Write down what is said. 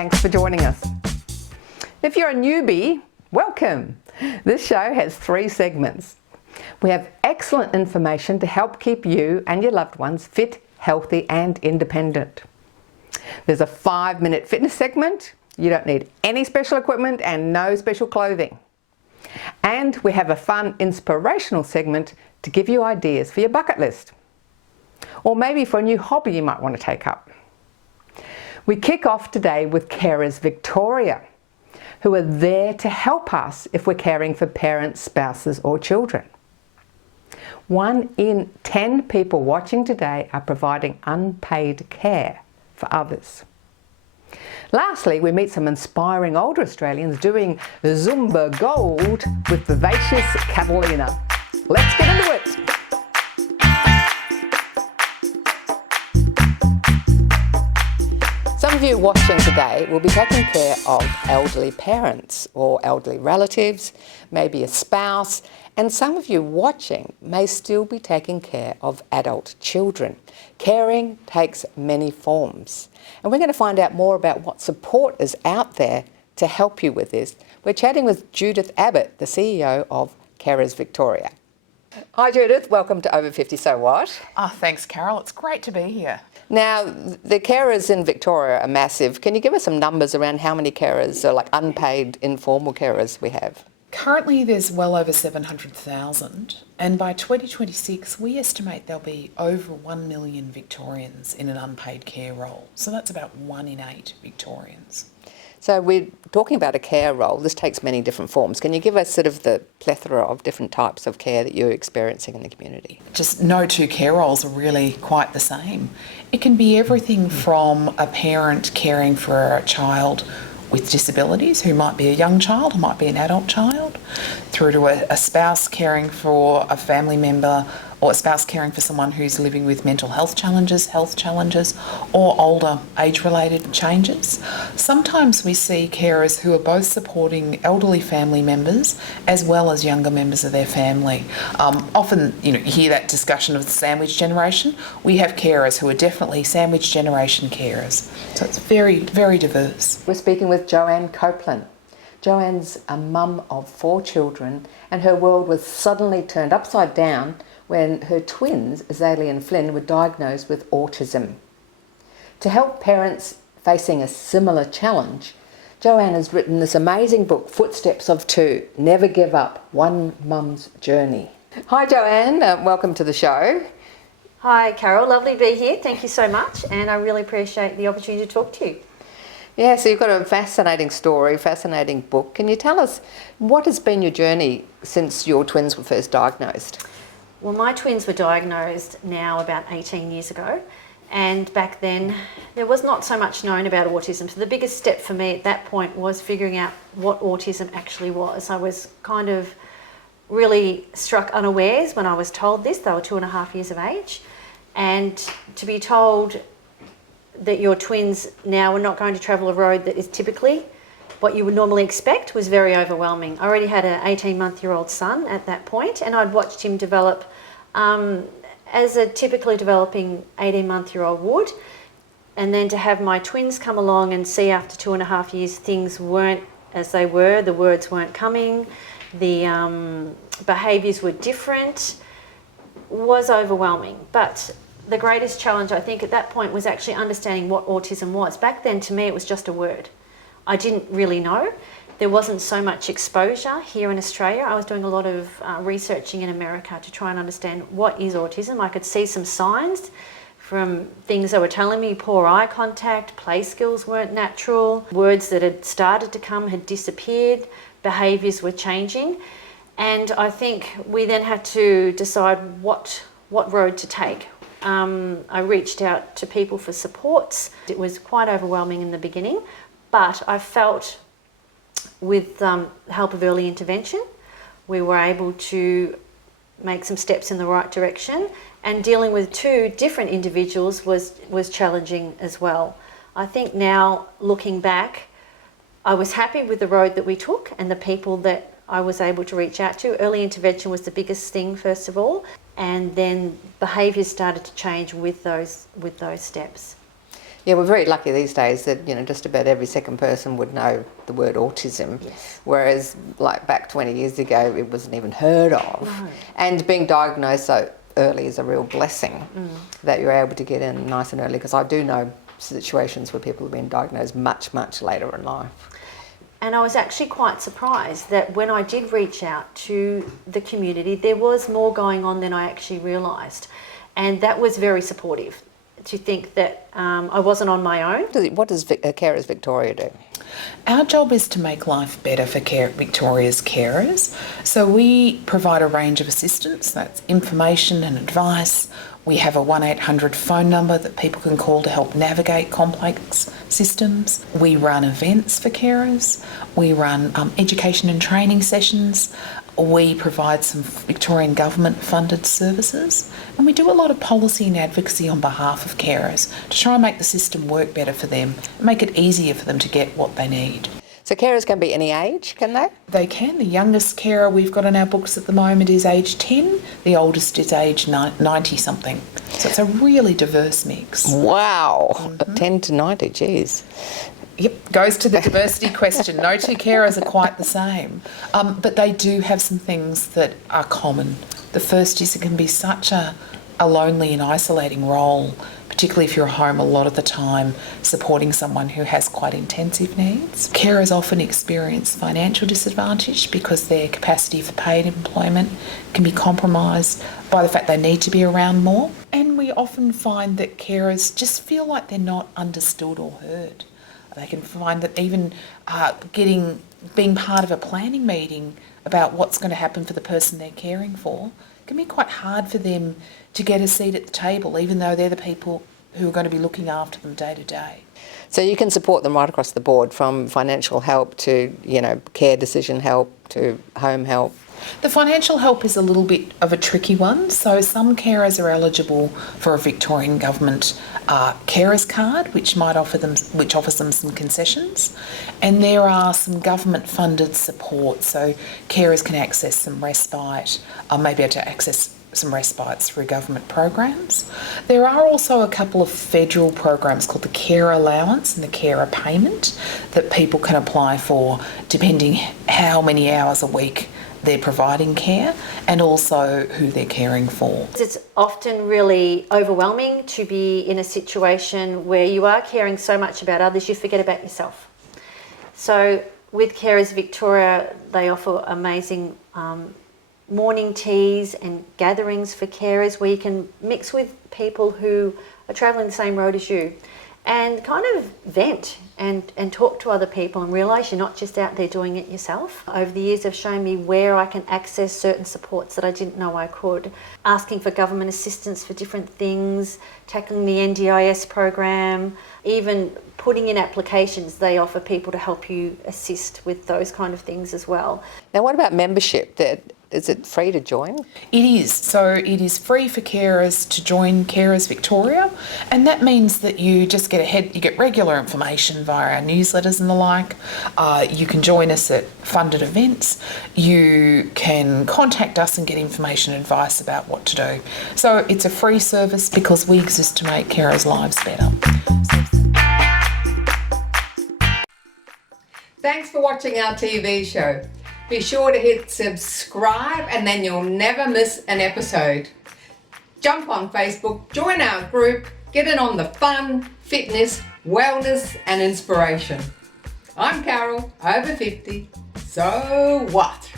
thanks for joining us. If you're a newbie, welcome. This show has 3 segments. We have excellent information to help keep you and your loved ones fit, healthy and independent. There's a 5-minute fitness segment. You don't need any special equipment and no special clothing. And we have a fun, inspirational segment to give you ideas for your bucket list. Or maybe for a new hobby you might want to take up. We kick off today with Carers Victoria, who are there to help us if we're caring for parents, spouses or children. 1 in 10 people watching today are providing unpaid care for others. Lastly, we meet some inspiring older Australians doing Zumba Gold with vivacious Catalina. Let's get into it. Some of you watching today will be taking care of elderly parents or elderly relatives, maybe a spouse, and some of you watching may still be taking care of adult children. Caring takes many forms. And we're going to find out more about what support is out there to help you with this. We're chatting with Judith Abbott, the CEO of Carers Victoria. Hi Judith, welcome to Over 50 So What? Oh, thanks Carol, it's great to be here. Now, the carers in Victoria are massive. Can you give us some numbers around how many carers, or like unpaid informal carers we have? Currently there's well over 700,000 and by 2026 we estimate there'll be over 1 million Victorians in an unpaid care role. So that's about 1 in 8 Victorians. So we're talking about a care role. This takes many different forms. Can you give us sort of the plethora of different types of care that you're experiencing in the community? Just no 2 care roles are really quite the same. It can be everything from a parent caring for a child with disabilities, who might be a young child, who might be an adult child, through to a spouse caring for a family member, or a spouse caring for someone who's living with mental health challenges, or older age-related changes. Sometimes we see carers who are both supporting elderly family members as well as younger members of their family. Often, you hear that discussion of the sandwich generation. We have carers who are definitely sandwich generation carers. So it's very, very diverse. We're speaking with Joanne Copeland. Joanne's a mum of 4 children and her world was suddenly turned upside down when her twins, Zalie and Flynn, were diagnosed with autism. To help parents facing a similar challenge, Joanne has written this amazing book, Footsteps of 2, Never Give Up, One Mum's Journey. Hi Joanne, welcome to the show. Hi Carol, lovely to be here. Thank you so much and I really appreciate the opportunity to talk to you. Yeah, so you've got a fascinating story, fascinating book. Can you tell us what has been your journey since your twins were first diagnosed? Well, my twins were diagnosed now about 18 years ago, and back then there was not so much known about autism. So the biggest step for me at that point was figuring out what autism actually was. I was kind of really struck unawares when I was told this. They were 2.5 years of age, and to be told that your twins now are not going to travel a road that is typically what you would normally expect was very overwhelming. I already had an 18-month-year-old son at that point, and I'd watched him develop as a typically developing 18-month-year-old would. And then to have my twins come along and see after 2.5 years things weren't as they were, the words weren't coming, the behaviours were different, was overwhelming. But the greatest challenge I think at that point was actually understanding what autism was. Back then to me it was just a word. I didn't really know. There wasn't so much exposure here in Australia. I was doing a lot of researching in America to try and understand what is autism. I could see some signs from things they were telling me: poor eye contact, play skills weren't natural, words that had started to come had disappeared, behaviours were changing. And I think we then had to decide what road to take. I reached out to people for supports. It was quite overwhelming in the beginning, but I felt with the help of early intervention, we were able to make some steps in the right direction, and dealing with 2 different individuals was challenging as well. I think now, looking back, I was happy with the road that we took and the people that I was able to reach out to. Early intervention was the biggest thing, first of all, and then behaviours started to change with those steps. Yeah, we're very lucky these days that, just about every second person would know the word autism, whereas like back 20 years ago, it wasn't even heard of. No. And being diagnosed so early is a real blessing that you're able to get in nice and early, because I do know situations where people have been diagnosed much, much later in life. And I was actually quite surprised that when I did reach out to the community, there was more going on than I actually realised. And that was very supportive, to think that I wasn't on my own. What does Carers Victoria do? Our job is to make life better for Victoria's carers. So we provide a range of assistance, that's information and advice. We have a 1-800 phone number that people can call to help navigate complex systems. We run events for carers. We run education and training sessions. We provide some Victorian government funded services, and we do a lot of policy and advocacy on behalf of carers to try and make the system work better for them and make it easier for them to get what they need. So carers can be any age, can they? They can. The youngest carer we've got in our books at the moment is age 10. The oldest is age 90 something. So it's a really diverse mix. Wow, 10 to 90, geez. Yep, goes to the diversity question. No two carers are quite the same. But they do have some things that are common. The first is it can be such a lonely and isolating role, particularly if you're home a lot of the time supporting someone who has quite intensive needs. Carers often experience financial disadvantage because their capacity for paid employment can be compromised by the fact they need to be around more. And we often find that carers just feel like they're not understood or heard. They can find that even being part of a planning meeting about what's going to happen for the person they're caring for can be quite hard for them to get a seat at the table, even though they're the people who are going to be looking after them day to day. So you can support them right across the board, from financial help to, care decision help to home help. The financial help is a little bit of a tricky one. So some carers are eligible for a Victorian government carers card, which offers them some concessions, and there are some government funded support. So carers can access some respite, may be able to access some respites through government programs. There are also a couple of federal programs called the Care Allowance and the Carer Payment that people can apply for depending how many hours a week they're providing care and also who they're caring for. It's often really overwhelming to be in a situation where you are caring so much about others, you forget about yourself. So with Carers Victoria, they offer amazing morning teas and gatherings for carers where you can mix with people who are travelling the same road as you and kind of vent and talk to other people and realise you're not just out there doing it yourself. Over the years have shown me where I can access certain supports that I didn't know I could. Asking for government assistance for different things, tackling the NDIS program, even putting in applications. They offer people to help you assist with those kind of things as well. Now what about membership? Is it free to join? It is. So it is free for carers to join Carers Victoria, and that means that you just you get regular information via our newsletters and the like. You can join us at funded events. You can contact us and get information and advice about what to do. So it's a free service because we exist to make carers' lives better. Thanks for watching our TV show. Be sure to hit subscribe and then you'll never miss an episode. Jump on Facebook, join our group, get in on the fun, fitness, wellness and inspiration. I'm Carol, over 50. So what?